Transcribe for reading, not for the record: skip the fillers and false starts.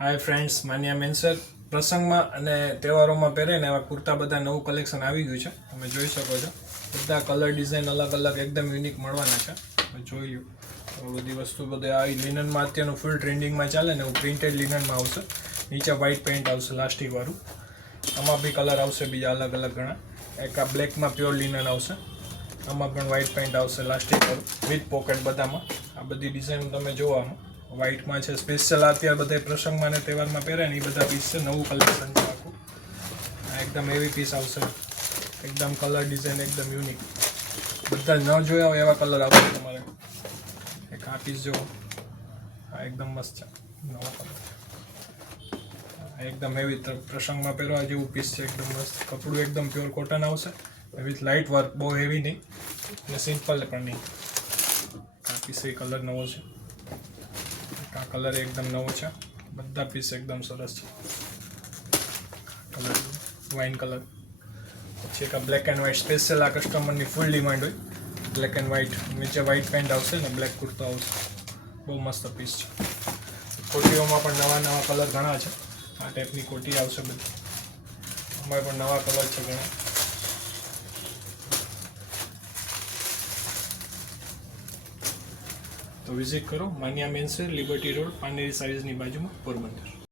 Hi friends, માન્યા મેન્સર પ્રસંગમાં અને તહેવારોમાં પહેરે ને એવા કુર્તા બધા નવું કલેક્શન આવી ગયું છે. તમે જોઈ શકો છો બધા કલર ડિઝાઇન અલગ અલગ એકદમ યુનિક મળવાના છે. તમે જોઈ લો બધી વસ્તુ બધી આવી લિનનમાં અત્યારનું ફૂલ ટ્રેન્ડિંગમાં ચાલે ને એવું પ્રિન્ટેડ લિનનમાં આવશે. નીચે વ્હાઇટ પેન્ટ આવશે લાસ્ટિક વાળું. આમાં બી કલર આવશે બીજા અલગ અલગ ઘણા. એક આ બ્લેકમાં પ્યોર લિનન આવશે. આમાં પણ વ્હાઇટ પેન્ટ આવશે લાસ્ટિક વાળું વિથ પોકેટ બધામાં. આ બધી ડિઝાઇન તમે જોવામાં વ્હાઇટમાં છે સ્પેશિયલ અત્યારે બધા પ્રસંગમાં ને તહેવારમાં પહેરે ને એ બધા પીસ છે. નવું કલેક્શન છે આખું. આ એકદમ એવી પીસ આવશે, એકદમ કલર ડિઝાઇન એકદમ યુનિક. બધા ન જોયા હોય એવા કલર આવશે તમારે. એક આ પીસ જુઓ, આ એકદમ મસ્ત છે, નવો કલર. એકદમ એવી પ્રસંગમાં પહેરવા જેવું પીસ છે, એકદમ મસ્ત. કપડું એકદમ પ્યોર કોટન આવશે વિથ લાઇટ વર્ક, બહુ હેવી નહીં અને સિમ્પલ પણ નહીં. આ પીસ એ કલર નવો છે. આ કલર એકદમ નવો છે. બધા પીસ એકદમ સરસ છે. Colour wine colour. પછી એક આ બ્લેક એન્ડ વ્હાઇટ સ્પેશિયલ આ કસ્ટમરની ફૂલ ડિમાન્ડ હોય. બ્લેક એન્ડ વ્હાઇટ, નીચે વ્હાઇટ પેન્ટ આવશે ને બ્લેક કુર્તો આવશે. બહુ મસ્ત પીસ છે. કોટીઓમાં પણ નવા નવા કલર ઘણા છે. આ ટાઈપની કોટી આવશે બધી. અમારે પણ નવા કલર છે ઘણા. તો વિઝિટ કરો માન્યા મેન્સવેર, લિબર્ટી રોડ, પાનેરી સારીઝની બાજુમાં, પોરબંદર.